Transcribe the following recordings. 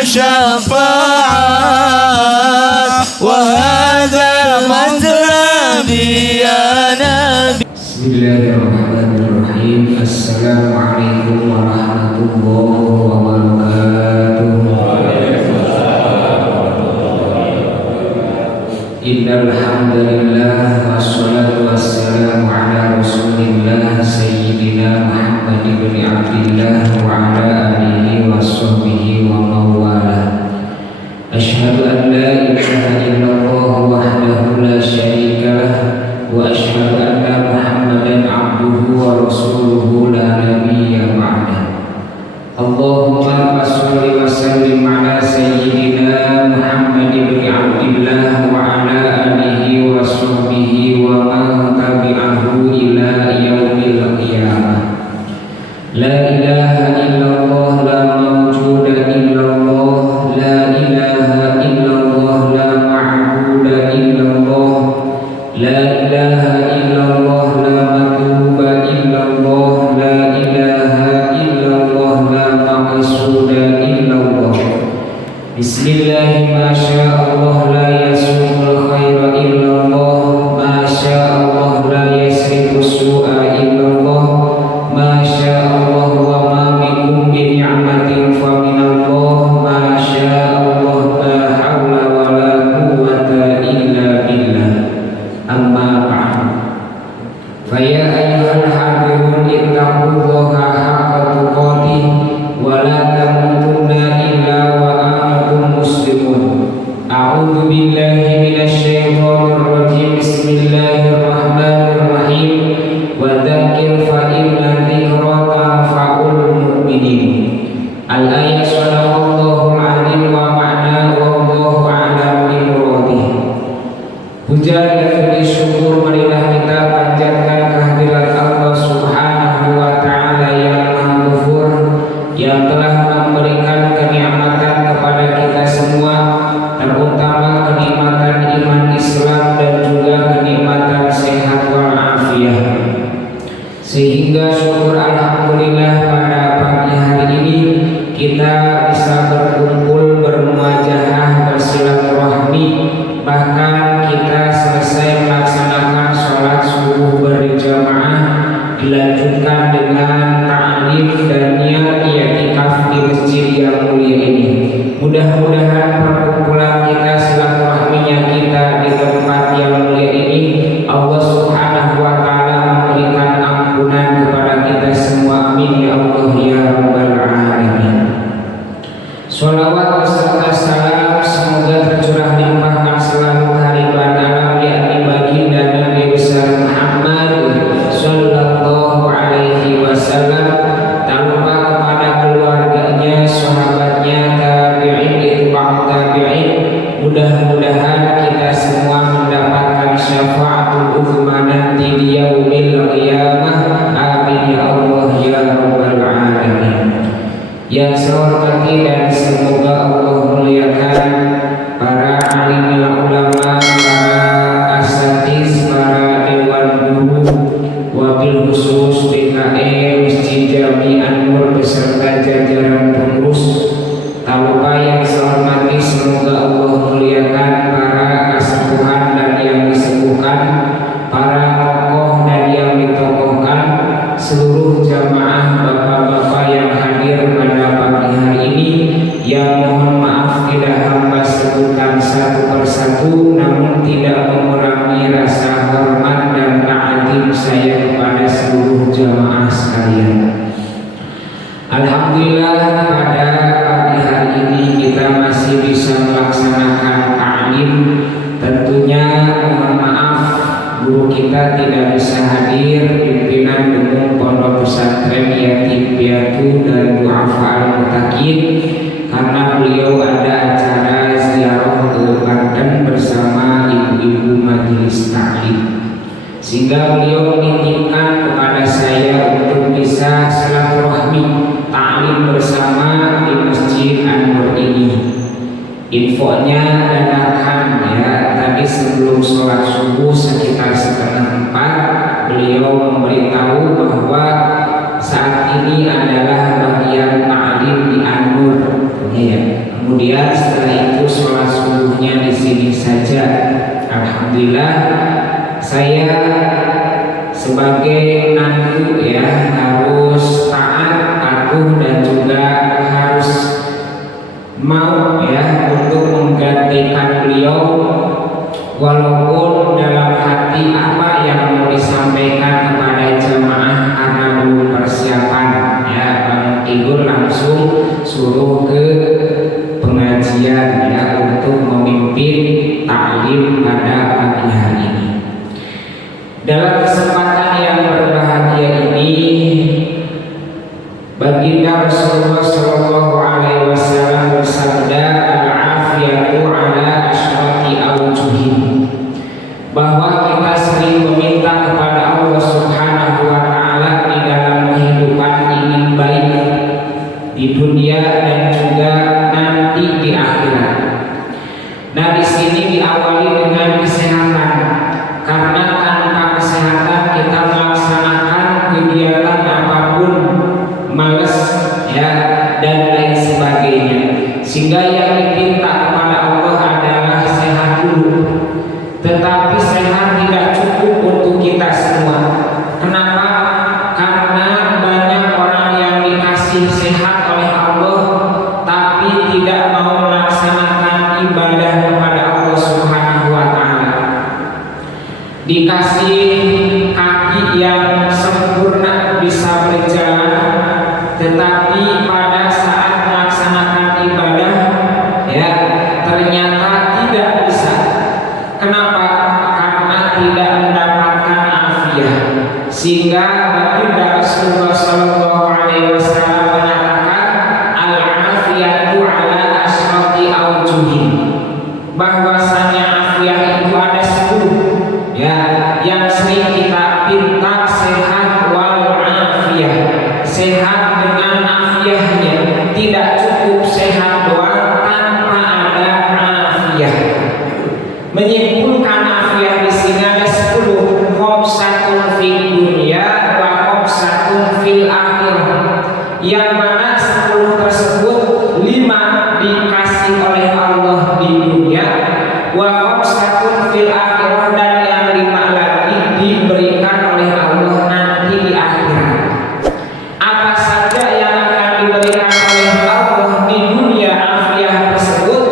الشفاعات وهذا مطلبي يا نبي. Bismillahirrahmanirrahim. Assalamualaikum warahmatullahi wabarakatuh. Innal hamdalillah wassalatu wassalamu ala Rasulillah sayyidina Muhammad ibn Abdillah wa ala alihi washabbihi wa mawala. Asyhadu an la ilaha illallah wahdahu la syarika lah wa asyhadu anna Muhammadan abduhu wa rasuluhu la nabiyya ba'dah. Allahumma shalli wa sallim ala sayyidina Muhammad ibn Abdillah wa ala alihi wa sahbihi wa man tabi'ahu ila yaumil qiyamah. La ilaha illallah la mawjuda illallah, la ilaha illallah la ma'buda illallah, la ilaha illallah la matluba illallah, la ilaha illallah la maqsuda illallah. Bismillahi ma sya'allah la yasumul khaira illallah, ma sya'allah la yasrifu su'a illallah, ma sya'allah wa ma bikum bi ni'matin fa minallah, ma sya'allah la hawla wa la quwwata illa billah. Amma ba'd. Fa ya ayyuhal hadirun ittaqullaha haqqa tuqatih wa la tamutunna illa wa antum muslimun. A'udzu billahi minasy syaithanir rajim. Bismillahirrahmanirrahim. Wa dzakir fa inna dzikra tanfa'ul mu'minin. Al-ayat sadaqallahul azim wa ma'na wallahu a'lam bi muradih. Puja dan puji syukur marilah kita panjatkan kehadirat Allah Subhanahu wa taala yang Maha Ghafur, yang telah memberikan kenikmatan kepada kita semua, terutama kenikmatan iman Islam dan juga kenikmatan sehat wal afiat. Sehingga syukur alhamdulillah pada pagi hari ini kita bisa berkumpul, bermuajahah, bersilaturahmi, bahkan kita selesai melaksanakan sholat subuh berjamaah, dilanjutkan dengan ta'lim dan niat i'tikaf di masjid yang mulia ini. Mudah-mudahan perkumpulan kita, silaturahminya kita di tempat yang mulia ini, Allah Subhanahu wa taala memberikan ampunan kepada kita semua. Amin ya Allah ya rabbal alamin. Sholawat beserta salam semoga tercurah limpahkan selalu kehariban alam yakni baginda Nabi besar Muhammad sallallahu alaihi wasallam, tak lupa kepada keluarganya, sahabatnya, tabi'in, itba'ut tabi'in. Mudah-mudahan kita semua mendapatkan syafaatul uzma nanti di yaumil qiyamah. Amin ya Allah ya rabbal alamin. Yang saya hormati dan semoga Allah muliakan para alim ulama, para asatiz, para dewan guru, wabil khusus DKM Masjid Jami An-Nur beserta jajaran pengurus. Tak lupa yang saya hormati, semoga Allah muliakan para kesepuhan dan yang disepuhkan, para tokoh dan yang ditokohkan, seluruh jamaah bapak-bapak yang hadir pada pagi hari ini, yang mohon maaf tidak hamba sebutkan satu persatu, namun tidak mengurangi rasa hormat dan ta'zim saya kepada seluruh jamaah sekalian. Alhamdulillah pada pagi hari ini kita masih bisa melaksanakan ta'lim. Tentunya mohon maaf guru kita tidak bisa hadir, pimpinan umum Pondok Pesantren Yatim Piatu dan Du'afa Al-Mutakin, karena beliau ada acara ziarah ke Banten bersama ibu-ibu majelis ta'lim, sehingga beliau menitipkan kepada saya untuk bisa silaturahmi ta'lim bersama di Masjid An-Nur ini. Infonya dadakan ya, tadi sebelum sholat subuh sekitar 3:30 beliau memberitahu bahwa saat ini adalah bagian ta'lim di An-Nur ya. alhamdulillah saya sebagai menantu ya harus taat, patuh dan juga harus mau ya untuk menggantikan beliau, walaupun dalam hati apa yang mau disampaikan kepada jamaah karena belum persiapan ya, bangun tidur langsung suruh ke pengajian ya untuk memimpin taklim pada pagi hari ini. Dalam kesempatan yang berbahagia ini, baginda Rasulullah Shallallahu Alaihi Wasallam bersabda, al-afiyatu ala asyrati awjuhin, bahwa kita sering meminta kepada Allah Subhanahu Wa Taala di dalam kehidupan ingin baik di dunia dan juga nanti di akhirat. Nah, di sini diawali dengan kesehatan, karena tanpa kesehatan kita melaksanakan kegiatan apapun males ya dan lain sebagainya, sehingga yang diminta kepada Allah adalah sehat dulu. Tetapi sehat tidak cukup untuk kita semua. Kenapa? Karena banyak orang yang dikasih sehat oleh Allah tapi tidak mau melaksanakan ibadah kepada Allah Subhanahu Wa Taala. Dikasih kaki yang sempurna bisa berjalan, tetapi pada saat melaksanakan ibadah ya ternyata tidak bisa. Kenapa? Karena tidak mendapatkan afiah. Sehingga baginda Rasulullah Shallallahu Alaihi Wasallam menyatakan al-afiyatu ala asyrati awjuhin, bahwasanya afiah itu ada 10 ya, yang sering kita pinta sehat wal afiyah, sehat dengan afiahnya. Tidak cukup sehat doang tanpa ada afiah. Menyimpulkan afiah di sini ada 10, khomsatun fil dunya wa khomsatun fil akhirah, yang mana 10 tersebut 5 dikasih oleh Allah di dunia, wa khomsatun fil akhirah, dan yang 5 lagi diberikan oleh Allah nanti di akhirat. Apa saja yang akan diberikan oleh Allah di dunia afiah tersebut?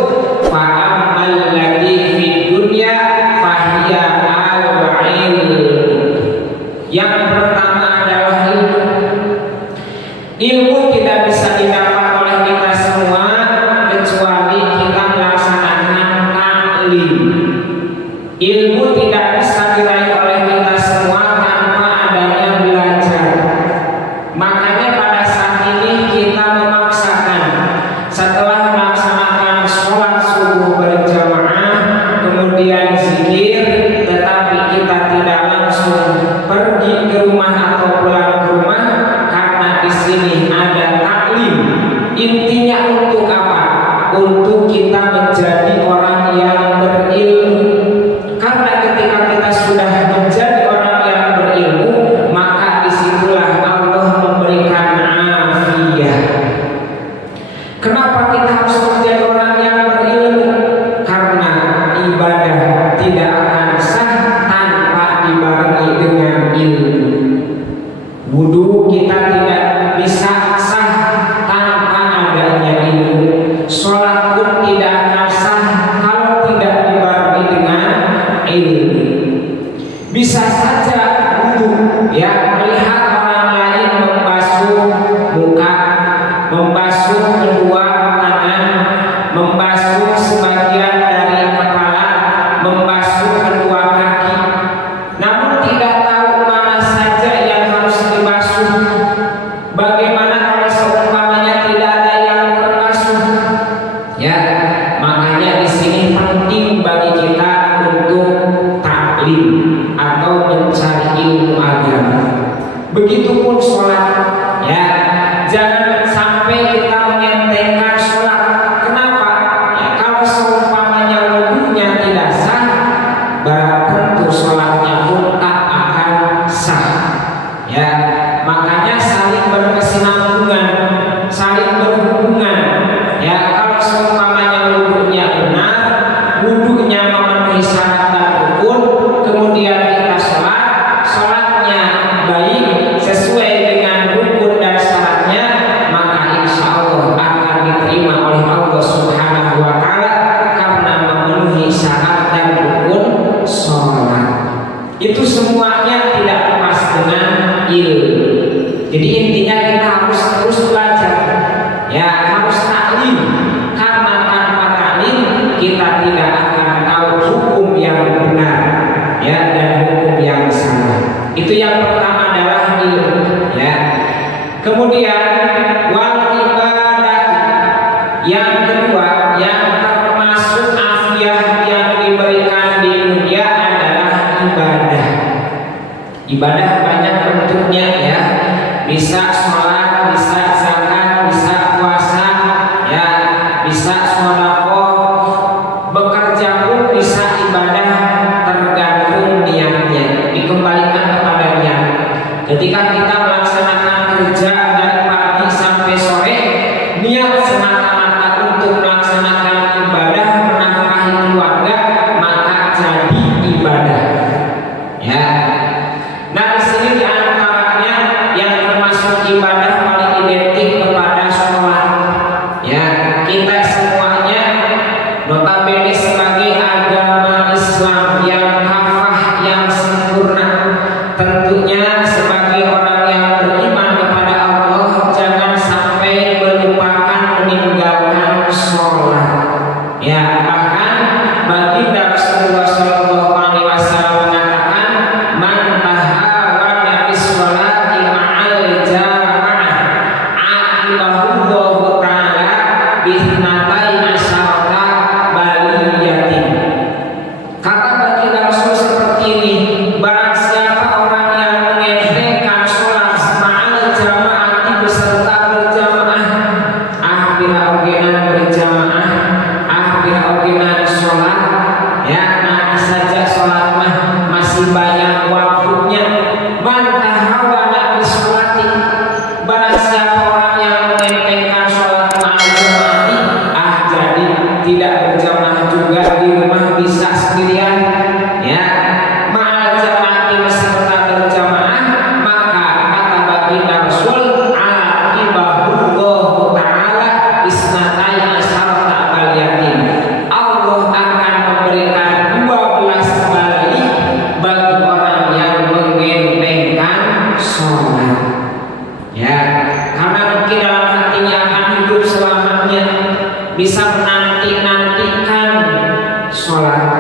Fa'amal ladzi fid dunya fahiya al-ilm. Yang pertama adalah ilmu. Ilmu tidak bisa didapat oleh kita semua kecuali kita melaksanakan taklim. Ilmu tidak bisa diraih oleh kita semua tanpa adanya belajar. Makanya pada saat ini kita memaksakan setelah melaksanakan sholat subuh berjamaah, kemudian zikir, tetapi kita tidak langsung pergi ke rumah atau pulang ke rumah, karena di sini ada taklim. Intinya untuk apa? Untuk kita menjadi orang yang berilmu. Karena ketika kita sudah menjadi orang yang berilmu, maka disitulah Allah memberikan afiyah. Kenapa kita harus menjadi orang yang berilmu? Karena ibadah tidak akan sah tanpa dibarengi dengan ilmu. Wudu kita tidak bisa sah tanpa adanya ilmu. Sholat pun tidak akan sah kalau tidak dibarengi dengan ilmu. Bisa saja wudu ya, melihat orang lain membasuh muka, membasuh kedua tangan, membasuh sebagian dari kepala, membasuh kedua kaki, namun tidak tahu mana saja yang harus dibasuh. Bagaimana kalau seumpamanya tidak ada yang terbasuh? Ya, makanya di sini penting bagi kita untuk taklim atau mencari ilmu agama. Begitupun sholat ya, jangan sampai kita mengentengkan sholat. Kenapa? Ya, kalau seumpamanya wudunya tidak sah, barang tentu sholatnya pun tak akan sah. Ya, makanya saling berkesinambungan, saling berhubungan. Ya, kalau seumpamanya wudunya benar, wudunya memenuhi syarat dan rukun, kemudian kita sholatnya baik sesuai dengan rukun dan syaratnya, maka insya Allah akan diterima oleh Allah Subhanahu wa Ta'ala karena memenuhi syarat dan rukun sholat. Itu semuanya tidak lepas dengan ilmu. Jadi intinya kita harus terus belajar, ya harus taklim, karena tanpa taklim kita tidak akan tahu hukum yang benar, ya dan hukum yang salah. Itu yang pertama adalah ilmu, ya. Kemudian wal ibadah, yang kedua yang termasuk afiah yang diberikan di dunia adalah ibadah. Ibadah banyak bentuknya, ya. Bisa sholat, bisa zakat, bisa puasa, ya, bisa sedekah, bekerja pun bisa ibadah, tergantung niatnya, dikembalikan kepada niat. Ketika kita melaksanakan kerja dari pagi sampai sore, niat semata-mata untuk melaksanakan ibadah, menafkahi keluarga, maka jadi ibadah, ya. Nah, di sini di antaranya yang termasuk ibadah paling identik kepada sholat, ya. Kita semuanya notabene sebagai agama Islam yang kafah, yang sempurna, tentunya sebagai orang yang beriman kepada Allah jangan sampai melupakan meninggalkan sholat, ya. Bahkan baginda Rasulullah SAW mengatakan, man tahawana bis sholati ma'al jamaah aqibahullahu ta'ala bithnatai asyarata baliyatin. Kata baginda Rasul seperti ini, barang siapa orang yang mengentengkan sholat ma'al jamaah beserta berjamaah, bila ogenan berjamaah, bila ogenan sholat, ya nanti saja sholat mah masih banyak waktunya. Man tahawana bis sholati, barang siapa orang yang mengentengkan sholat ma'al jamaah, jadi tidak berjamaah juga di rumah, bisa sendirian, ya. Ma'al jamaah beserta berjamaah, maka kata baginda Rasul, aqibahullahu ta'ala isnatai asyarata baliyatin, Allah akan memberikan 12 bali bagi orang yang mengentengkan sholat, ya. Karena mungkin dalam hatinya akan hidup selamanya, bisa menanti-nantikan sholat,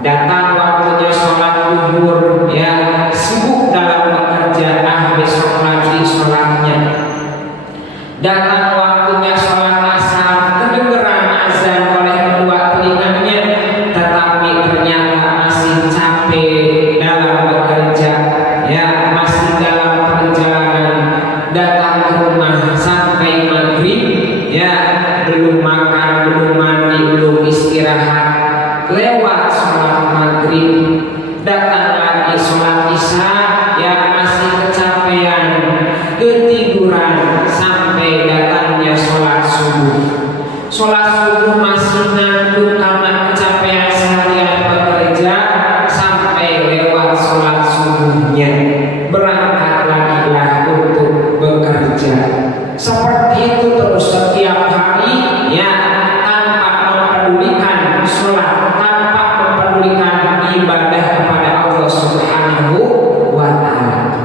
datang waktunya sholat zuhur, ya sibuk dalam bekerja, besok lagi sholatnya. Datang waktunya sholat asar, kedengeran azan oleh kedua telinganya, tetapi ternyata masih capek dalam bekerja, ya masih dalam perjalanan. Datang ke rumah sampai maghrib, ya belum makan, belum mandi, belum istirahat, lewat sholat maghrib. Datang lagi sholat isya, ya masih kecapean, ketiduran, sampai datangnya sholat subuh. Sholat subuh masih ngantuk karena kecapean seharian bekerja, sampai lewat sholat subuhnya, berangkat lagi lah untuk bekerja. Seperti itu terus setiap hari, ya, tanpa mempedulikan sholat, tanpa mempedulikan ibadah kepada Allah Subhanahu wa Ta'ala.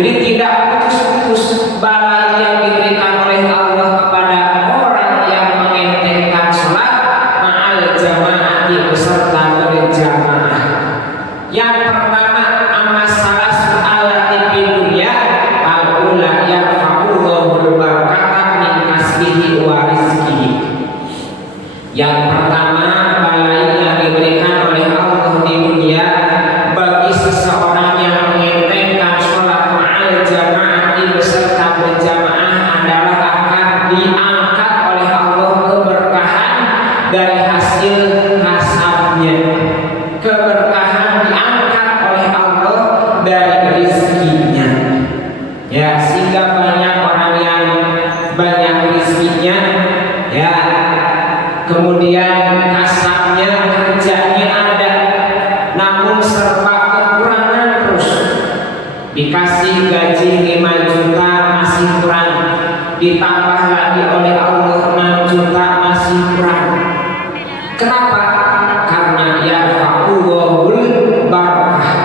Jadi tidak putus-putus bala yang diberikan oleh Allah kepada orang yang mengentengkan sholat ma'al jamaati beserta berjamaah. Yang pertama, amma salasu alati fid dunya al-ula yarfa'ullahu barakata min kasbihi wa rizqihi. Yang pertama, balai yang diberikan oleh Allah di dunia bagi seseorang yang mengentengkan sholat ma'al jamaati beserta berjamaah adalah akan diangkat oleh Allah keberkahan dari hasil kasabnya. Keberkahan diangkat oleh Allah dari rezekinya. Ya, sehingga banyak orang yang banyak rezekinya, ya, kemudian kasabnya, kerjanya ada, namun serba kekurangan terus. Dikasih gaji 5 juta masih kurang, ditambah lagi oleh Allah 6 juta masih kurang. Kenapa? Karena yarfa'ullahul barakah.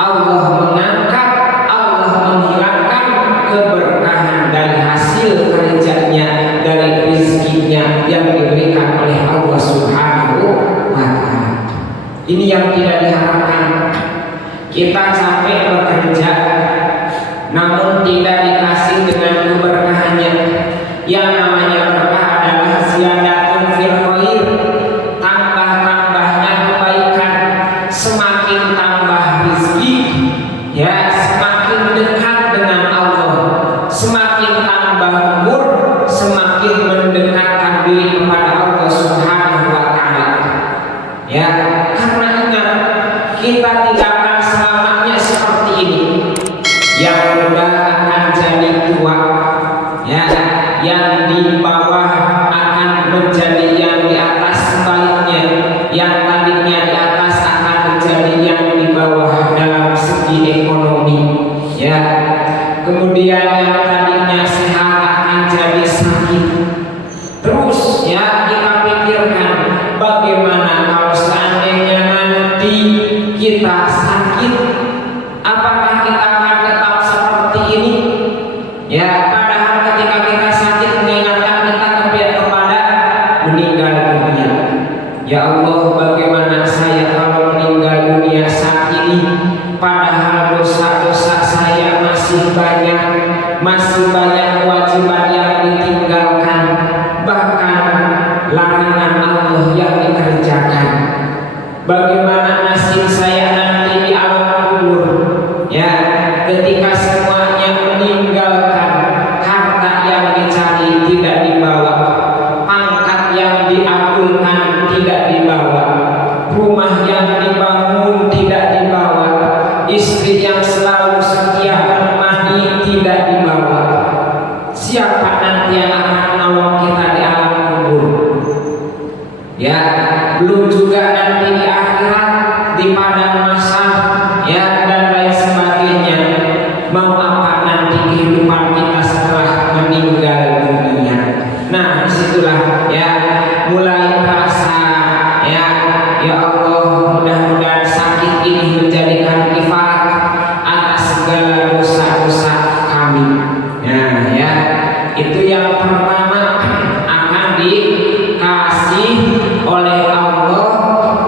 Allah mengangkat, Allah menghilangkan keberkahan dari hasil kerjanya, dari rezekinya yang diberikan oleh Allah Subhanahu wa ta'ala. Ini yang tidak diharapkan. Kita capek bekerja namun tidak dikasih dengan keberkahannya. Yang namanya berkah adalah ziyadatun fil khair, tambah-tambahnya kebaikan, semakin tambah rezeki, ya, semakin dekat dengan Allah, semakin tambah umur, semakin mendekatkan diri kepada Allah Subhanahu wa ta'ala. Ya, karena ingat, kita tidak akan selamanya seperti ini. Yang muda akan jadi tua, ya, yang di bawah akan menjadi yang di atas, sebaliknya yang tadinya di atas akan menjadi yang di bawah dalam segi ekonomi, ya. Kemudian yang tadinya sehat akan jadi sakit. Terus, ya, kita pikirkan bagaimana kalau seandainya nanti kita sakit, apakah kita akan tetap seperti ini? Ya, padahal ketika kita sakit mengingatkan kita kepada meninggal dunia. Ya Allah, bagaimana saya kalau meninggal dunia saat ini, padahal dosa-dosa saya masih banyak kewajiban yang ditinggalkan, bahkan larangan Allah yang dikerjakan. Bagaimana nasib saya nanti di alam kubur, ya, ketika semuanya meninggalkan, harta yang dicari tidak dibawa, pangkat yang diakulkan tidak dibawa, rumah yang dibangun tidak dibawa, istri yang selalu setia menemani tidak dibawa. Siapa nanti yang akan menolong kita di alam kubur? Ya, belum juga nanti di akhirat, di padang mahsyar, ya, dan lain sebagainya. Mau apa nanti kehidupan kita setelah meninggal dunia? Nah, disitulah, ya, mulai terasa, ya, ya Allah, mudah-mudahan sakit ini menjadikan kifarat atas segala dosa-dosa kami. Nah, ya, itu yang pertama, akan dikasih oleh Allah,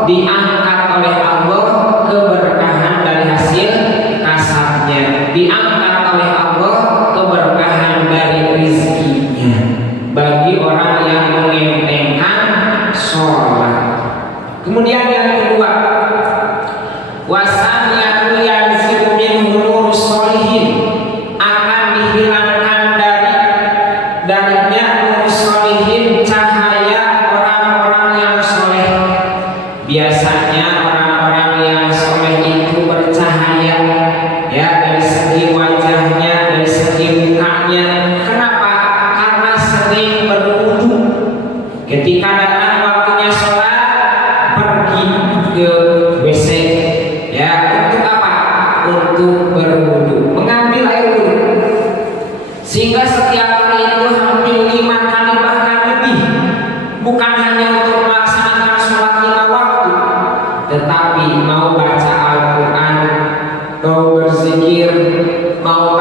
diangkat oleh Allah keberkahan dari hasil kasabnya, diangkat oleh Allah keberkahan dari rezekinya bagi orang yang mengentengkan sholat. Kemudian yang kedua, wasaniyatu yanzi'u minhu nurus sholihin, akan dihilangkan darinya nurus sholihin, cahaya orang-orang yang soleh. Biasanya orang-orang yang soleh itu bercahaya, ya, dari segi wajahnya, dari segi mukanya. Kenapa? Karena sering berwudu. Ketika datang waktunya sholat, pergi ke WC, ya, untuk apa? Untuk berwudu, mengambil air wudu. Sehingga setiap hari itu hampir 5 kali bahkan lebih, bukan hanya untuk melaksanakan sholat 5 waktu, tetapi mau baca Al-Quran, mau berzikir, mau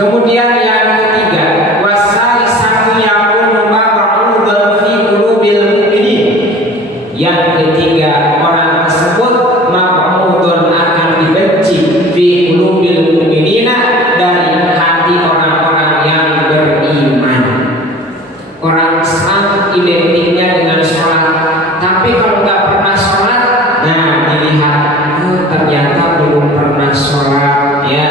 Kemudian yang ketiga, wasalisatu yakunu ma'rudun fi qulubil mu'minin. Yang ketiga, orang tersebut ma'rudun akan dibenci fi qulubil mu'minina, dari hati orang-orang yang beriman. Orang Islam identiknya dengan sholat, tapi kalau nggak pernah sholat, nah dilihat, ternyata belum pernah sholat, ya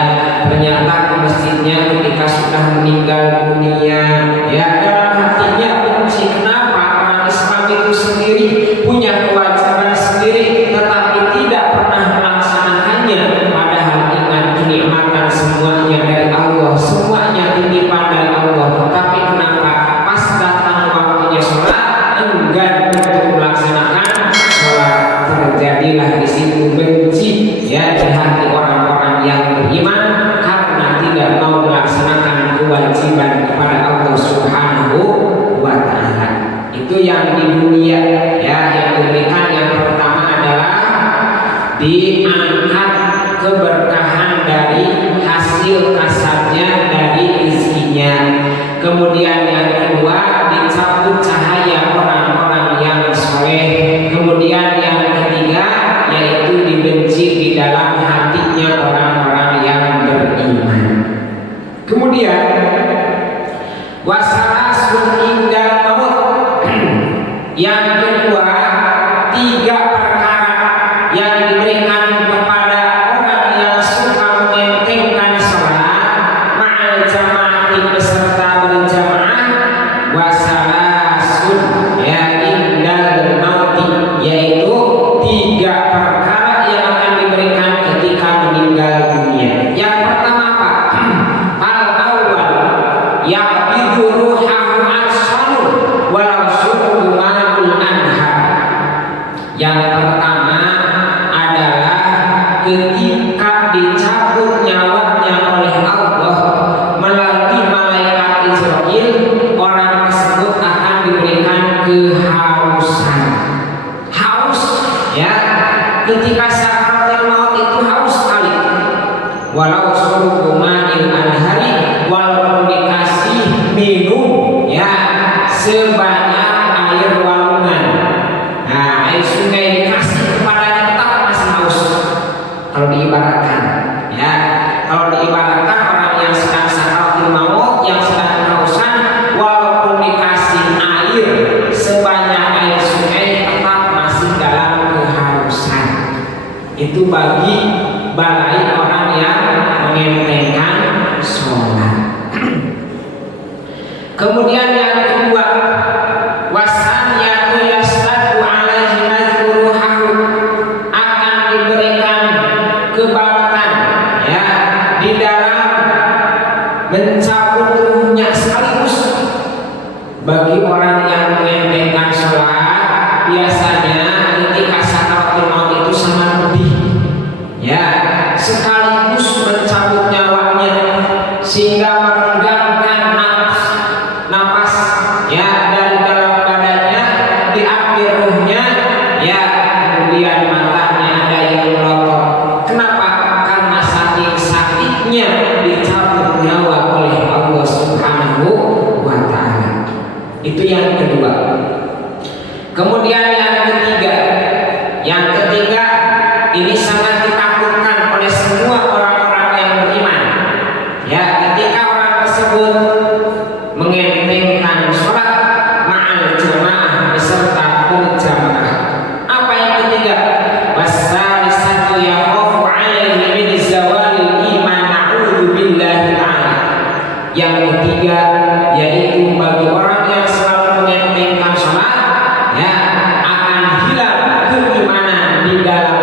ternyata ke masjidnya ketika sudah meninggal dunia, ya dalam hatinya benci. Kenapa? Orang Islam itu sendiri punya kewajiban sendiri, tetapi tidak pernah melaksanakannya. Padahal ingat, kenikmatan semuanya dari Allah, semuanya titipan dari Allah. Tapi kenapa pas datang waktunya sholat enggan untuk melaksanakan sholat? Terjadilah di situ benci, ya di hati orang-orang yang beriman, karena tidak mau melaksanakan kewajiban kepada Allah Subhanahu wa Ta'ala. Itu yang di dunia, ya yang diberikan. Yang pertama adalah diangkat keberkahan dari hasil kasarnya, dari rezekinya. Kemudian yang kedua, dicabut cahaya orang-orang yang soleh. Kemudian yang ketiga, yaitu dibenci di dalam hatinya orang-orang yang beriman. Kemudian wasalasun indal maut. Yang kedua, tiga perkara yang diberikan kepada orang yang suka mengentengkan sholat ma'al jamaah, beserta berjamaah. Wasalasun ya indal mauti, yaitu tiga perkara yang akan diberikan ketika meninggal dunia. Yang pertama apa? Al-awwal yaqbidu ruhahu as-sanu walau su'u ma'ul anha. Yang pertama adalah ketika dicabut nyawanya oleh Allah melalui malaikat Israel, orang tersebut akan diberikan kehausan. Haus, ya, ketika sakaratul maut itu haus sekali. Walau suruh ma'il anhari, walaupun dikasih minum, ya, sebanyak air walungan. Nah, air sungai dikasih kepadanya tetap masih haus. Kalau diibaratkan, ya, kalau diibaratkan orang yang sedang sakaratul maut, yang sedang kehausan, walaupun dikasih air sebanyak air sungai tetap masih dalam kehausan. Itu bagi balai orang yang mengentengkan sholat. Kemudian yang kedua, wasaniyatu yastadu alaihi nazruhahu, akan diberikan kebaikan, ya, di dalam mencabut ruhnya sekaligus. Bagi orang yang mengentengkan sholat, biasanya ketika sakaratul maut itu sangat pedih, ya, sekaligus mencabut nyawanya sehingga merenggangkan napas, ya, dari dalam badannya, diambil ruhnya, ya, kemudian matanya ada yang melotot. Kenapa? Karena saking sakitnya dicabut nyawa oleh Allah Subhanahu wa Ta'ala. Itu yang kedua. Kemudian yang ketiga, ini sangat ditakutkan oleh semua orang-orang yang beriman. Ya, ketika orang tersebut mengentengkan sholat ma'al jamaah, beserta berjamaah. Apa yang ketiga? Wasalisatu yakhafu alaihi min zawalil iman, na'udzu billahi ta'ala. Yang ketiga yaitu bagi orang yang selalu mengentengkan sholat, ya, akan hilang keimanan di dalam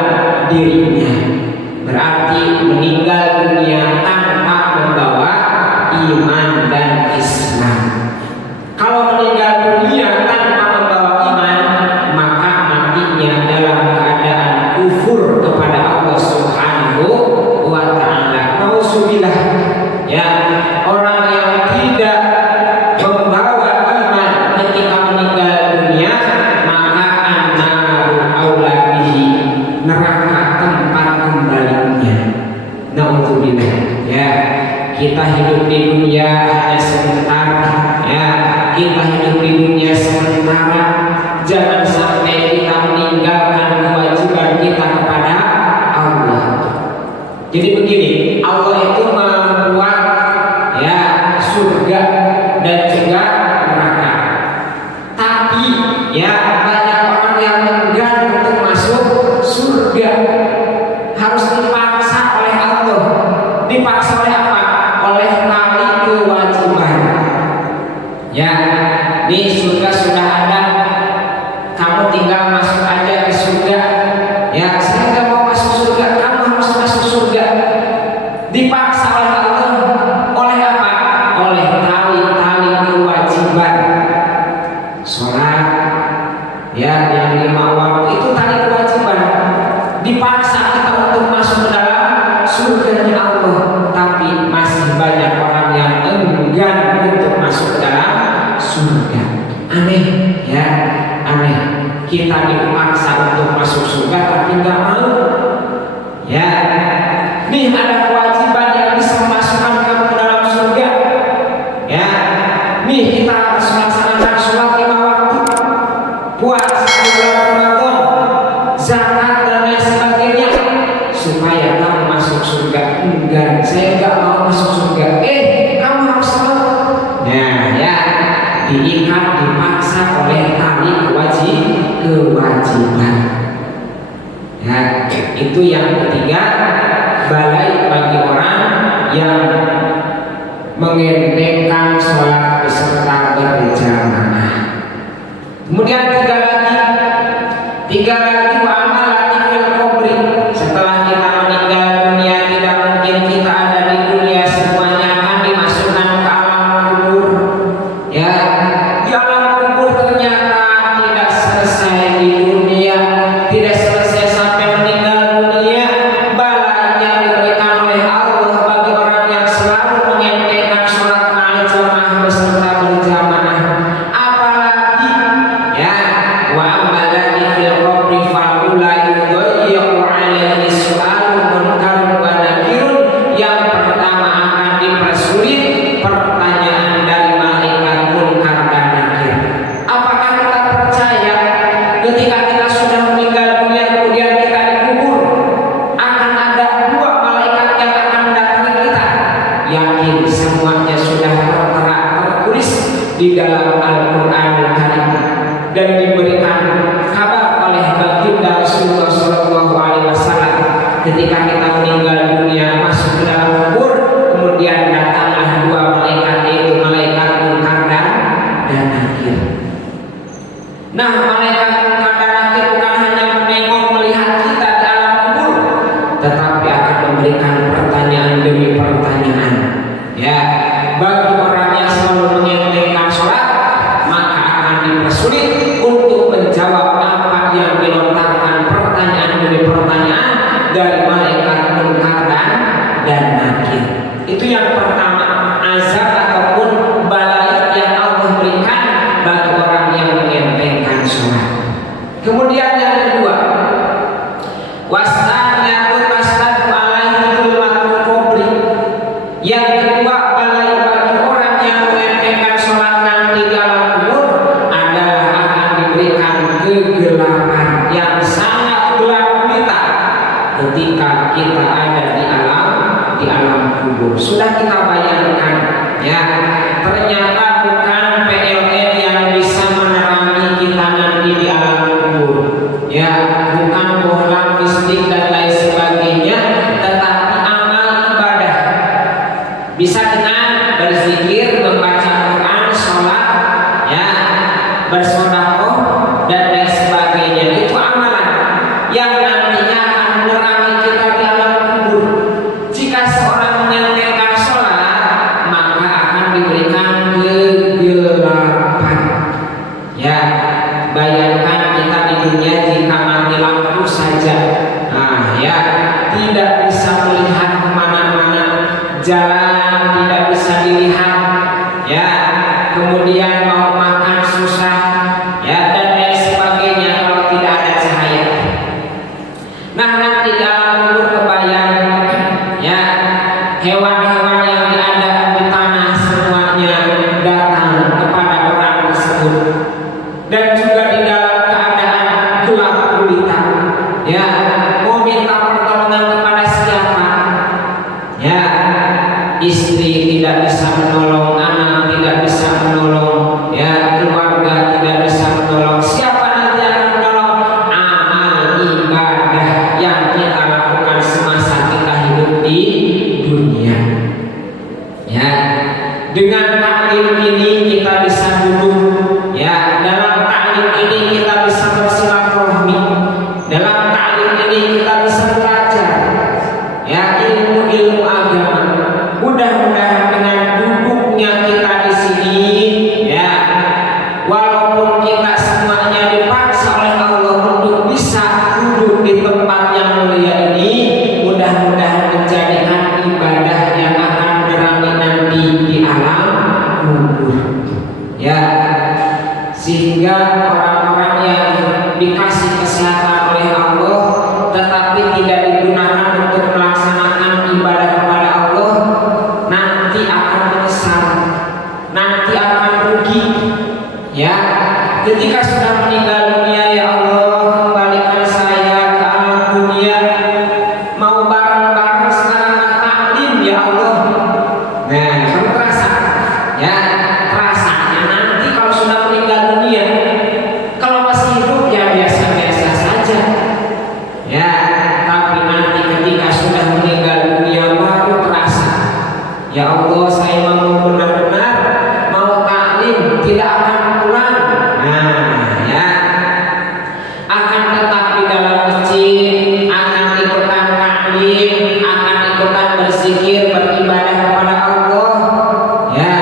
dirinya. Berarti meninggal dunia tanpa membawa iman dan Islam. Kalau meninggal dunia tanpa membawa iman, maka matinya dalam keadaan kufur kepada Allah Subhanahu wa Ta'ala. Nauzubillah, ya, orang yang tidak membawa iman ketika meninggal dunia, maka an-naru aula bihi, neraka tempat kembalinya. Nauzubillah, ya, kita hidup di dunia hanya sebentar, ya kita hidup di dunia sementara. Jangan sampai kita meninggalkan kewajiban kita kepada Allah. Jadi begini, Allah itu membuat ya surga dan juga neraka. Tapi ya banyak orang yang enggan untuk masuk surga. Harus dipaksa oleh Allah. Dipaksa oleh apa? Oleh tali kewajiban. Ya, di surga sudah ada. Kamu tinggal masuk aja ke surga. Ya, saya nggak mau masuk surga. Kamu harus masuk surga. Dipaksa oleh Allah. Oleh apa? Oleh tali-tali kewajiban. Sholat, ya yang 5 waktu itu tali kewajiban. Dipaksa kita untuk masuk ke dalam surganya Allah. Tapi masih banyak orang yang enggan untuk masuk ke dalam surga. Aneh, ya aneh. Kita dipaksa untuk masuk surga tapi nggak mau. Ya, nih ada kewajiban yang bisa memasukkan kamu ke dalam surga. Ya, nih kita harus melaksanakan sholat 5 waktu, puasa di bulan Ramadan, zakat dan lain sebagainya supaya kamu masuk surga. Enggak, saya nggak mau masuk surga. Kamu harus mau. Nah, ya diikat, dipaksa oleh tali kewajiban. Ya, itu yang ketiga, balai bagi orang yang mengentengkan sholat beserta berjamaah. Kemudian tiga lagi wa amalati fil qabri. Setelah kita meninggal dunia, tidak mungkin kita ada di dunia, semuanya akan dimasukkan ke alam kubur. Ya, di alam kubur ternyata tidak selesai di dunia, tidak selesai sampai meninggal dunia. Balanya diberikan oleh Allah bagi orang yang selalu mengentengkan sholat ma'al jamaah beserta berjamaah. Apalagi ya wa amalati fil qabri faula yudayyi'u alaihi su'alun munkar wa nakirun. Yang pertama akan dipersulit pertanyaan dari malaikat munkar dan nakir. Apakah kita percaya ketika kita sudah meninggal dunia kemudian kita dikubur akan ada 2 malaikat yang akan mendatangi kita? Yakin, semuanya sudah tertera, tertulis di dalam Al-Qur'anul Karim dan diberikan kabar oleh baginda Rasulullah SAW. Ketika kita meninggal dunia masuk ke dalam kubur, kemudian datanglah 2 malaikat, yaitu malaikat munkar dan nakir. Nah, malaikat munkar dan nakir bukan hanya menengok melihat kita di alam kubur, tetapi akan memberikan pertanyaan demi pertanyaan. Ya, bagi orang yang selalu mengentengkan sholat, maka akan dipersulit untuk menjawab apa yang dilontarkan pertanyaan demi pertanyaan dari malaikat munkar dan nakir. Itu yang pertama, azab ataupun balai yang Allah berikan bagi orang yang mengentengkan sholat. Kemudian yang kedua, wasaniyatun tasdaqu alaihi dhulmatul qabri. Yang kedua, balai bagi orang yang mengentengkan sholat nanti di alam kubur adalah akan diberikan kegelapan yang sangat gelap gulita ketika kita ada di alam kubur. Sudah kita bayangkan ya, ternyata bukan PLN yang bisa menerangi kita nanti di alam kubur. Ya, bukan bohlam mistik dan lain sebagainya, tetapi amal ibadah. Bisa dengan berzikir, membaca Quran, sholat, ya, bersedekah dan lain sebagainya. Itu amalan yang nantinya akan menerangi kita di alam kubur. Jika seorang mengentengkan sholat, maka akan diberikan kegelapan. Ya, bayangkan kita di dunia jika mati lampu saja, nah ya, tidak bisa melihat kemana-mana, jalan tidak bisa dilihat, ya, kemudian mau makan susah, ya, dan lain sebagainya kalau tidak ada cahaya. Nah, nanti dalam kubur kebayang ya, hewan-hewan yang ada digunakan untuk melaksanakan ibadah kepada Allah nanti akan menyesal, nanti akan rugi. Ya, ketika sudah meninggal dunia, ya Allah kembalikan saya ke alam dunia, mau bareng-bareng sarana taklim ya Allah. Nah, kamu terasa ya, rasanya nanti kalau sudah meninggal dunia, kalau masih hidup ya biasa-biasa saja ya, tapi nanti ketika sudah meninggal dunia baru terasa, ya Allah saya mau benar-benar mau taklim, tidak akan pulang. Nah ya, akan tetap di dalam masjid, akan ikutan taklim, akan ikutan berzikir, beribadah kepada Allah. Ya,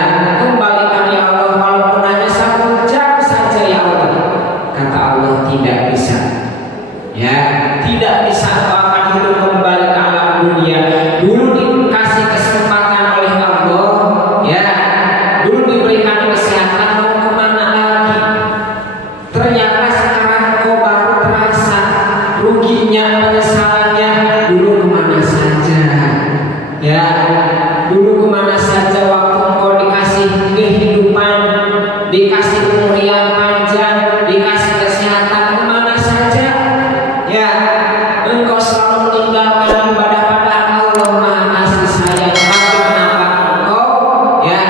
kembalikan ya Allah walaupun hanya 1 jam saja ya Allah. Kata Allah tidak bisa. Ya, tidak bisa kau akan hidup kembali ke alam dunia. Dulu dikasih kesempatan oleh Allah, ya, dulu diberikan kesehatan, mau kemana lagi? Ternyata sekarang kau baru terasa ruginya, penyesalannya. Dulu kemana saja? Ya, dulu kemana saja waktu kau dikasih kehidupan, dikasih umur yang panjang, dikasih kesehatan, kemana saja? Ya, engkau selalu meninggalkan ibadah pada Allah Maha Kasih Sayang. Tapi kenapa engkau ya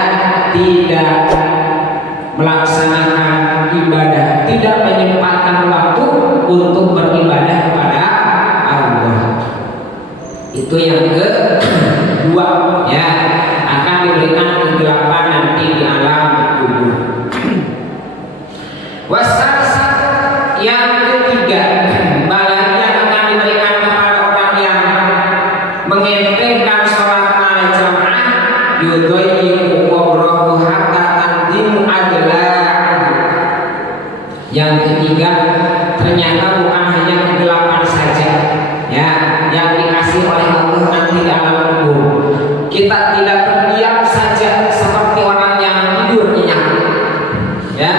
tidak melaksanakan ibadah, tidak menyempatkan waktu untuk beribadah kepada Allah? Itu yang kedua ya, akan diberikan kegelapan nanti di alam kubur. Wasasa yang ketiga, balanya akan diberikan kepada orang yang mengentengkan sholat al-jamaah, yudhayyi'u qabrahu hatta tanzimu adla'ahu. Yang ketiga, ternyata bukan hanya kegelapan saja ya yang dikasih oleh Allah nanti di alam kubur. Kita tidak terdiam saja seperti orang yang tidur nyenyak ya.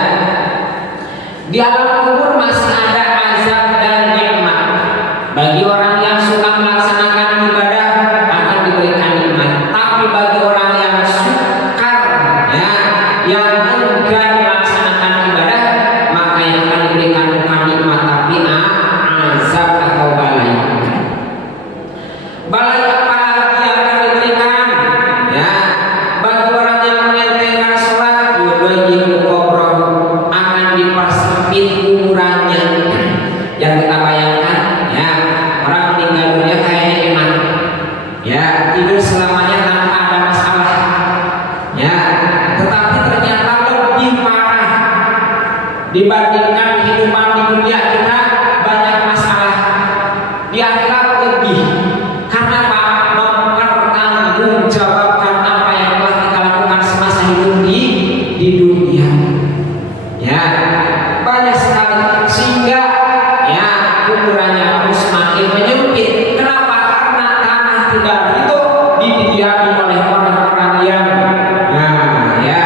Di alam kubur masih ada azab dan nikmat. Bagi orang yang suka melaksanakan ibadah akan diberikan nikmat, tapi bagi orang yang sukar ya, yang enggan melaksanakan ibadah, maka yang akan diberikan bukan nikmat tapi azab atau balai. Balai apa lagi yang akan diberikan? Ya, bagi orang yang mengentengkan sholat, yudhayyi'u qabrahu, akan dipersempit ukurannya. Yang kita bayangkan ya, orang meninggal dunia kayaknya enak ya, tidur selamanya tanpa ada masalah ya, tetapi ternyata lebih parah dibandingkan kehidupan di dunia. Kita banyak masalah, di akhirat lebih. Karena apa? Mempertanggungjawabkan apa yang telah kita lakukan semasa hidup di dunia ya, banyak sekali, sehingga ya ukurannya pun semakin menyempit. Kenapa? Karena tanah tidak itu didiami oleh orang-orang yang ya,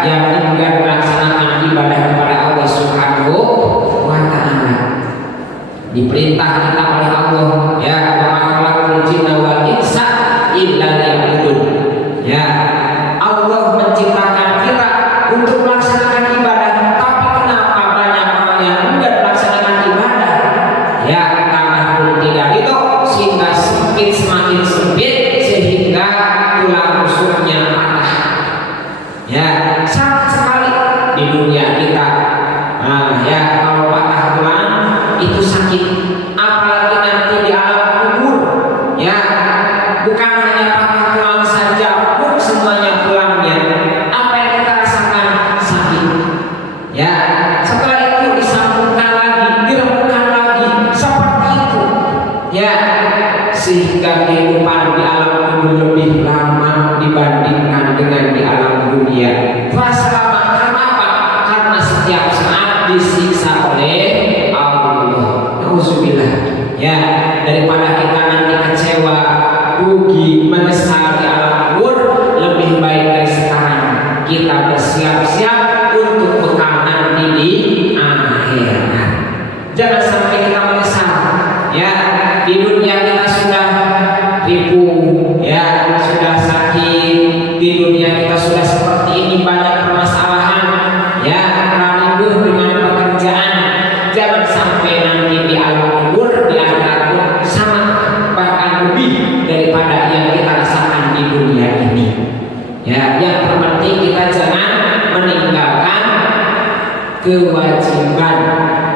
yang enggan melaksanakan ibadah kepada Allah Subhanahu wa Ta'ala. Diperintah kita oleh Allah ya, wa khalaqul jinna wal insa illa liya'budun ya. Allah menciptakan kita untuk melaksanakan ibadah, tapi kenapa banyak orang yang enggan melaksanakan ibadah ya? Tanah pun tidak itu, sehingga sempit, semakin sempit, sehingga tulang rusuknya patah ya. Sangat sekali di dunia kita ya, kalau patah tulang itu sakit, apalagi nanti di alam kubur ya. Bukan hanya patah tulang saja, pun semuanya tulangnya. Apa yang kita rasakan? Sakit ya. Setelah itu disambungkan lagi, dirembukan lagi, seperti itu ya, sehingga kehidupan di alam kubur lebih lama dibandingkan dengan di alam dunia. Terasa lama. Karena apa? Karena setiap saat disiksa oleh Allah. Nauzubillah ya, daripada kita nanti kecewa, rugi, menyesal di alam kubur, lebih baik dari sekarang kita bersiap-siap untuk bekal nanti di akhirat. Jangan sampai kita menyesal ya, di dunia kita sudah kewajiban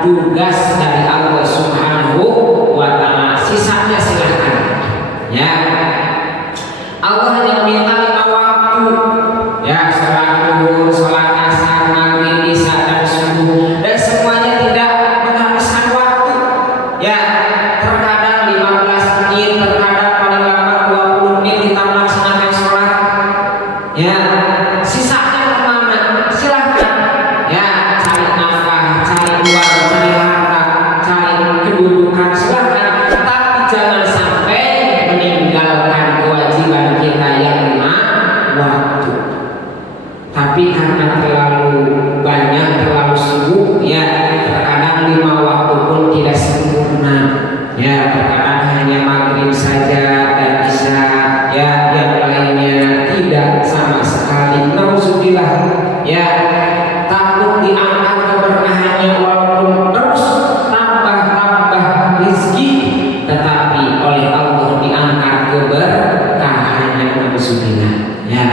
tugas dari Allah Subhanahu wa Ta'ala. Sisanya silahkan ya. Allah hanya minta 5 waktu ya, sholat zuhur, sholat asar, maghrib, isya dan subuh, dan semuanya tidak menghabiskan waktu ya. Terkadang 15 menit, terkadang paling lama 20 menit kita melaksanakan sholat ya. Sisanya kemana? Silahkan ya, cari nafkah, cari uang, cari harta, cari kedudukan, silahkan, tapi jangan sampai meninggalkan kewajiban kita yang 5 waktu. Tapi karena terlalu banyak, terlalu sibuk ya, terkadang 5 waktu pun tidak sempurna ya. Terkadang hanya maghrib saja dan isya ya, yang lainnya tidak sama sekali. Nauzubillah ya, takut diangkat keberkahannya walaupun terus tambah rezeki, tetapi oleh Allah diangkat keberkahannya. Nauzubillah ya.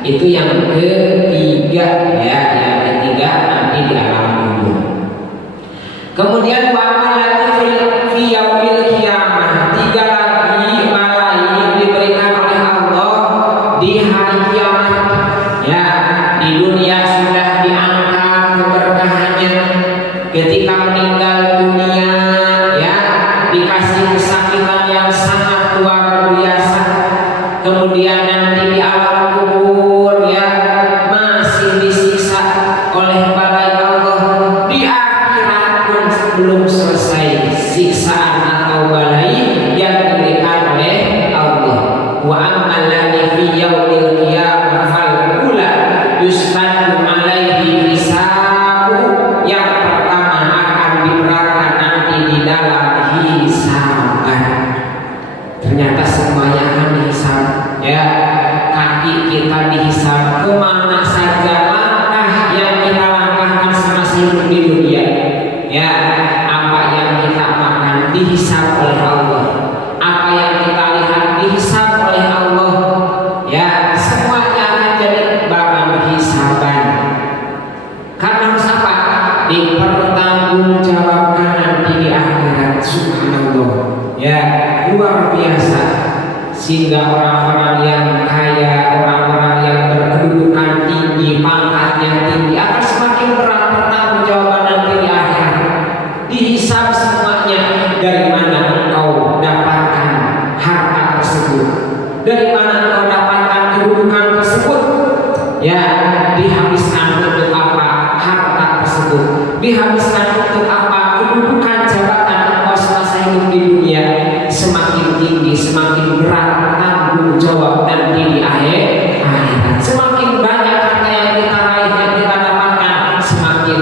Itu yang ketiga ya, yang ketiga nanti di alam kubur. Kemudian wa'alati fi yaumil qiyamah, 3 lagi malaikat diberikan oleh Allah di hari kiamat ya. Di dunia sudah diangkat keberkahannya, ketika meninggal dunia ya dikasih kesakitan yang sangat luar biasa. Kemudian nanti di alam kubur ya masih disiksa oleh balai Allah. Di akhirat pun belum selesai siksaan atau balai yang diberikan oleh Allah. Wa ammal ladzi fi yaumil qiyamah fal ula yustadu alaihi hisabu, yang pertama akan diberatkan nanti di dalam hisaban. Ternyata semuanya akan dihisab ya. Kaki kita dihisab, kemana saja langkah yang kita langkahkan semasa hidup di dunia ya. Apa yang kita makan dihisab oleh Allah, apa yang kita lihat dihisab oleh Allah ya. Semuanya akan jadi barang hisaban. Karena apa? Dipertanggungjawabkan nanti di akhirat. Subhanallah ya, luar biasa. Sehingga orang-orang yang kaya, orang-orang yang berkedudukan tinggi, pangkatnya tinggi, akan semakin berat pertanggungjawaban nanti di akhirat. Dihisab semuanya. Dari mana engkau dapatkan harta tersebut, dari mana engkau dapatkan kedudukan tersebut ya. Dihabiskan untuk apa harta tersebut, dihabiskan untuk apa kedudukan jabatan engkau semasa hidup di dunia. Semakin tinggi semakin berat tanggung jawab nanti di akhirat. Semakin banyak harta yang kita raih, yang kita dapatkan, semakin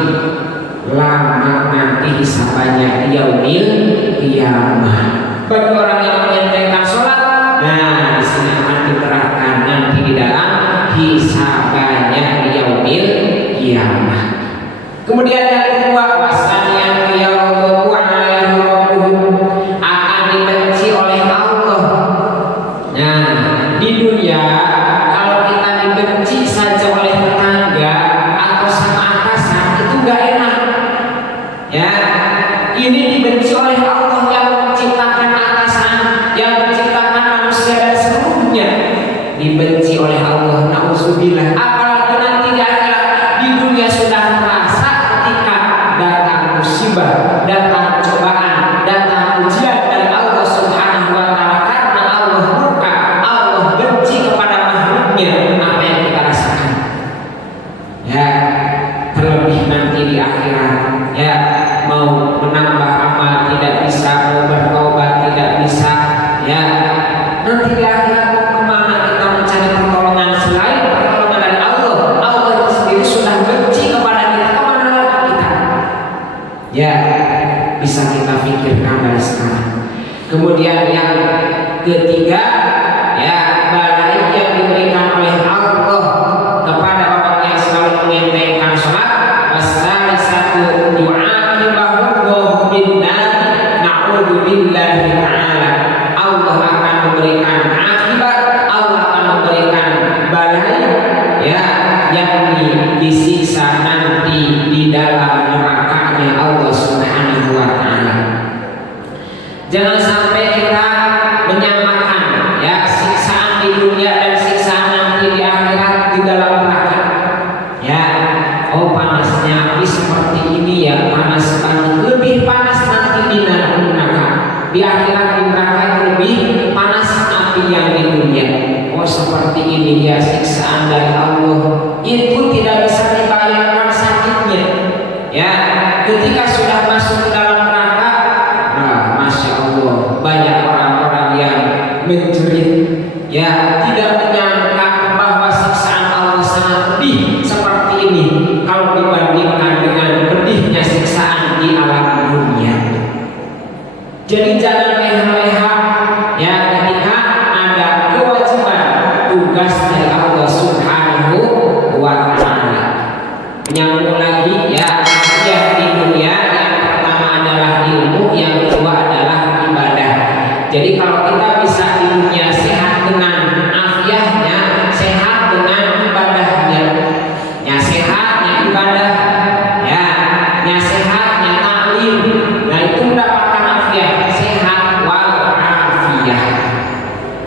lama nanti hisabannya di yaumil qiyamah. Bagi orang yang menyentengkan sholat, nah di sini akan diberatkan nanti di dalam hisabannya di yaumil qiyamah. Kemudian yang kedua, wasaniyan yaumul alaihi rabbuhum, akan dibenci oleh Allah. Nah di dunia kalau kita dibenci saja oleh tetangga atau sama atasan itu gak enak ya. Ini dibenci oleh Allah yang menciptakan atasan, yang menciptakan manusia dan seluruhnya. Dibenci oleh Allah. Nauzubillah. Apalagi nanti di akhirat. Di dunia sudah merasa ketika datang musibah, datang cobaan, datang ujian dari Allah Subhanahu wa Ta'ala, karena Allah murka, Allah benci kepada makhluknya, apa yang kita rasakan ya. Terlebih nanti di akhirat ya, mau menambah amal tidak bisa, mau bertobat tidak bisa ya. Nanti di akhirat mau kemana kita mencari pertolongan selain pertolongan dari Allah? Allah itu sendiri sudah benci kepada kita, kemana lagi kita ya. Bisa kita pikirkan dari sekarang. Kemudian yang ketiga ya, balai yang diberikan oleh Allah kepada orang yang selalu mengentengkan sholat. Wasalisatu yu'aqibahu bin-nar, na'udzubillahi ta'ala. Allah akan memberikan akibat, Allah akan memberikan balai ya, yang disiksa nanti di dalam seperti ini ya, siksaan dari Allah itu tidak bisa dibayangkan sakitnya ya. Ketika sudah masuk ke dalam neraka, nah, Masya Allah, banyak orang-orang yang menjerit ya, tidak menyangka bahwa siksaan Allah sangat pedih seperti ini kalau dibandingkan dengan pedihnya siksaan di alam dunia. Jadi jangan leha-leha ya ketika ada kewajiban tugas dari Allah Subhanahu wa Ta'ala. Menyambung lagi ya, di dunia yang pertama adalah ilmu, yang kedua adalah ibadah. Jadi kalau kita bisa di dunia sehat dengan afiahnya, sehat dengan ibadahnya, ya sehatnya ibadah, ya sehatnya taklim, nah itu mendapatkan afiah, sehat wal afiah.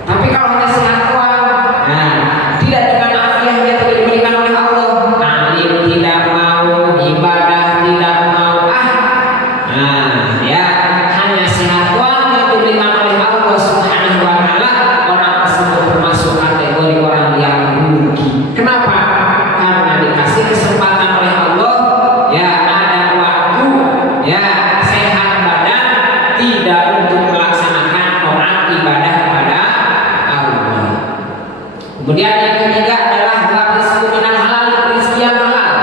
Tapi kalau hanya sehat doang, nah tidak dengan afiahnya tidak diberikan oleh Allah, taklim tidak mau, ibadah tidak mau, nah ya hanya sehat doang yang diberikan oleh Allah Subhanahu wa Ta'ala, orang tersebut termasuk kategori orang yang rugi. Kenapa? Karena dikasih kesempatan oleh Allah ya, ada waktu ya, sehat badan, tidak untuk melaksanakan taat ibadah kepada Allah. Kemudian yang ketiga adalah rizqu minal halal, rezeki yang halal.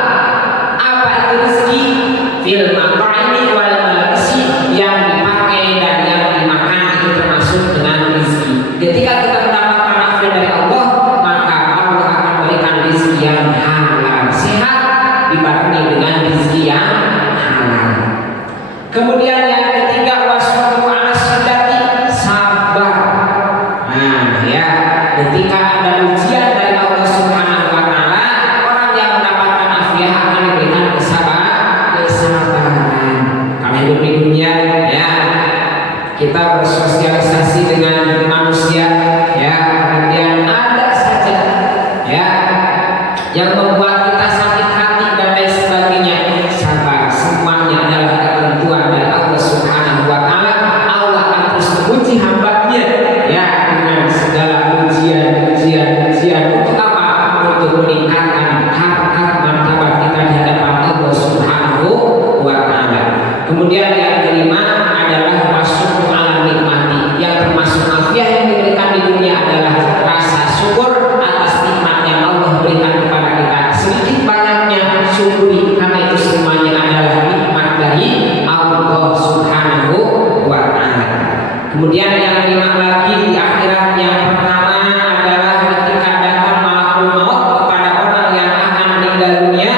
Apa itu rezeki? Fil maqaini wal malbisi, yang dipakai dan yang dimakan itu termasuk dengan rezeki. Ketika kita mendapatkan afiat dari Allah, maka Allah akan berikan rezeki yang halal, sehat dibarengi dengan rezeki yang halal. Kemudian yang ketiga wasabru ala syidati, sabar. Nah ya, ketika ada ujian dari Allah Subhanahu wa Ta'ala, orang yang mendapatkan afiat akan diberikan kesabaran. Karena hidup di dunia ya, kita bersosialisasi dengan manusia ya, kemudian ada saja ya yang membuat kita sakit hati dan lain sebagainya. Sabar, semuanya adalah ketentuan dari Allah Subhanahu wa Ta'ala. Allah akan terus menguji hambanya ya dengan segala ujian untuk apa? Untuk meningkatkan harkat martabat kita di hadapan Allah Subhanahu wa Ta'ala. Kemudian yang kelima adalah wasyukru ala nikmati, yang termasuk afiah yang diberikan di dunia adalah rasa syukur atas nikmat yang Allah berikan kepada kita. Sedikit banyaknya syukuri, karena itu semuanya adalah nikmat dari Allah Subhanahu wa Ta'ala. Kemudian yang kelima lagi di akhirat, yang pertama adalah ketika datang malakul maut kepada orang yang akan meninggal dunia,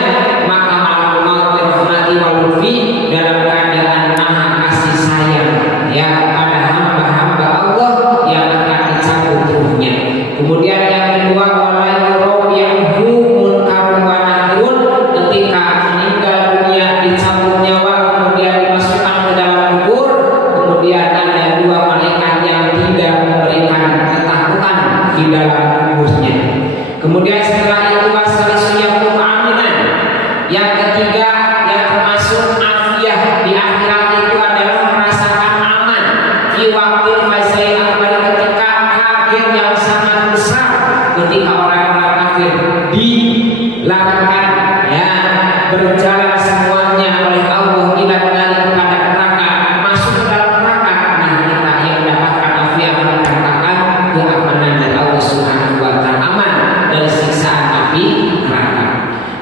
maka malakul maut berrahmati wal lutfi, dalam keadaan maha kasih sayang ya kepada hamba-hamba Allah yang akan dicabut ruhnya. Kemudian yang kedua wala yurabihu munkarun wa nakirun, ketika meninggal dunia dicabut nyawa kemudian dimasukkan ke dalam kubur, kemudian ada dua malaikat yang tidak memberikan ketakutan di dalam kuburnya. Kemudian setelah itu wasalisuyam aminan, yang ketiga yang termasuk afiah di akhirat itu adalah merasakan aman di waktu faizai akbar, ketika kaget yang sangat besar, ketika orang-orang kafir dilarangkan ya berjalan semuanya oleh Allah ila dari kepada neraka, masuk ke dalam neraka. Nah kita yang mendapatkan afiah mendapatkan keamanan dari Allah Subhanahu wa Ta'ala, aman dari siksaan api neraka.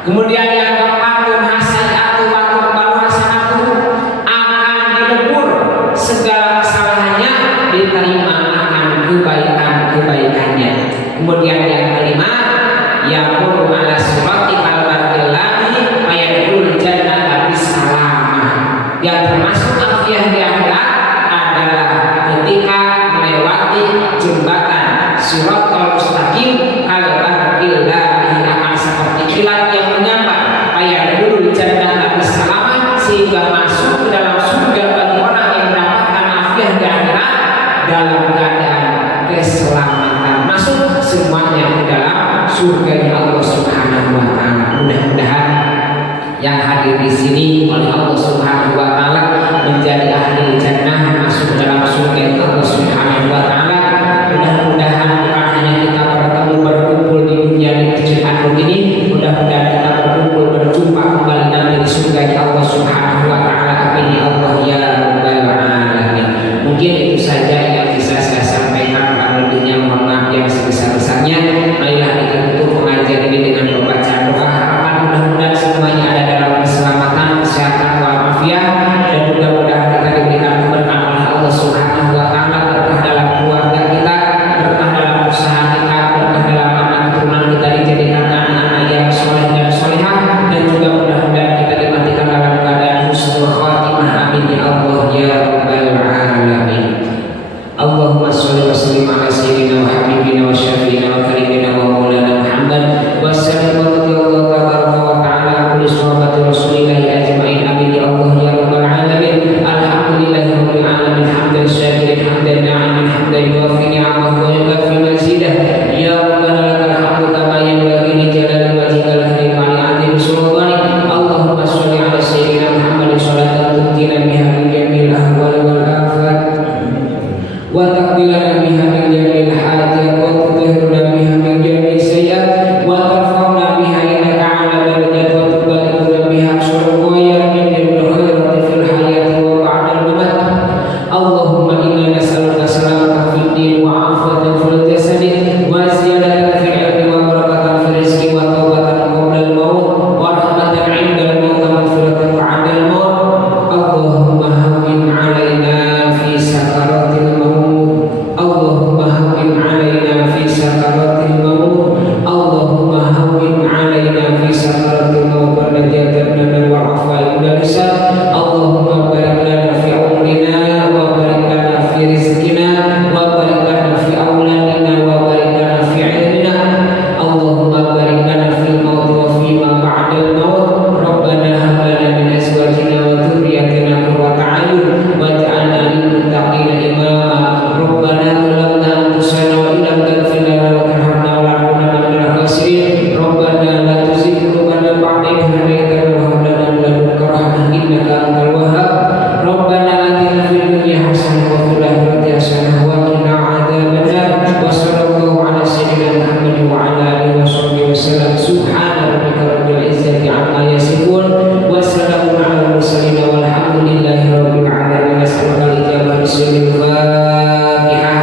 Kemudian yang keempat hasaiatu wa tuqbalu hasanatu, akan dilebur segala kesalahannya, diterima akan kebaikan-kebaikannya. Kemudian yang kelima yaqulu ala surati kalbarillani fayadkhul jannata bisalamah, yang termasuk afiah di akhirat adalah ketika melewati jembatan Shiratal Mustaqim kalbarillani, akan seperti kilat yang menyambar, fayadkhul jannata bisalamah, sehingga masuk ke dalam surga bagi orang yang mendapatkan afiah di akhirat dalam keadaan keselamatan, masuk semuanya ke dalam surga Allah Subhanahu wa Ta'ala. Mudah-mudahan yang hadir di sini oleh Allah Subhanahu wa Ta'ala menjadi ahli jannah, masuk dalam surga Allah Subhanahu wa Ta'ala. Mudah-mudahan bukan hanya kita bertemu berkumpul maghfiratan jasadi wa ziyadatan fil ilmi wa barakatan fil rizqi wa taubatan qabla al-maut wa rahmatan 'inda al-maut wa maghfiratan ba'da al-maut. Allahumma hawwin 'alaina fi sakaratil maut. Allahumma hawwin 'alaina fi sakaratil maut. Allahumma hawwin 'alaina fi sakaratil maut wa najatan lana wa 'afwan min al-hisab. Allahumma barik lana fi umrina wa barik lana fi rizqina wa barik lana fi auladina wa barik lana fi ilmina. Allahumma barik lana fil maut wa fi ma ba'da al-maut. Rabbana hab lana min azwajina wa dhurriyyatina qurrata a'yun waj'alna lil muttaqina imama. Rabbana zalamna anfusana wa illam taghfir lana wa tarhamna lanakunanna minal khasirin. Rabbana la tuzigh qulubana ba'da idh hadaytana wa hab lana min ladunka rahmah innaka antal wahhab. Rabbana atina fid dunya hasanah wa fil akhirati hasanah wa qina adzabannar. Wa sallallahu ala sayyidina Muhammadin wa ala alihi wa sahbihi wasallam. Subhana rabbika rabbil izzati amma yasifun wa salamun ala mursalin walhamdulillahi rabbil alamin. As'alul ijabah bismil Fatihah.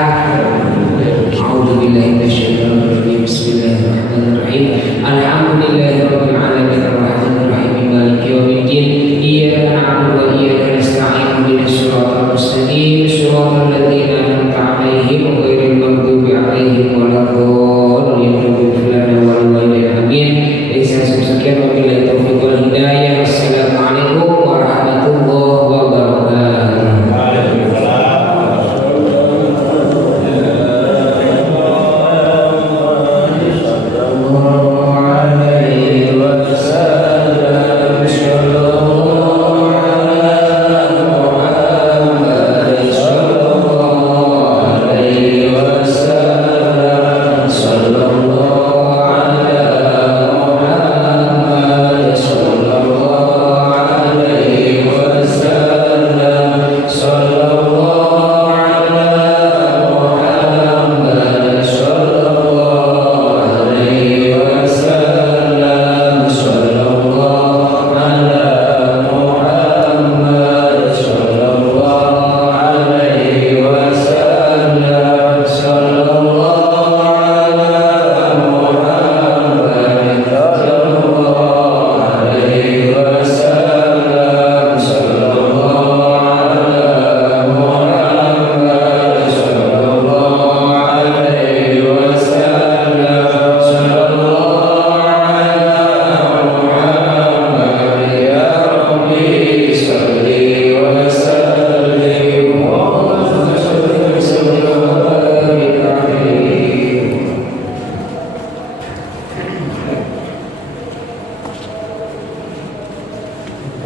A'udzu billahi minasyaitonir rajim. Bismillahirrahmanirrahim. Alhamdulillahi rabbil alamin arrahmanir rahim maliki yaumiddin. Iyyaka na'budu wa iyyaka nasta'in. Ihdinas siratal mustaqim siratal ladzina an'amta 'alaihim ghairil maghdubi 'alaihim waladdallin. Ighfir lana wa liwalidayna amin. Sekian wabillahi taufiq wal hidayah. Wassalamualaikum warahmatullahi wabarakatuh.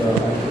Thank you.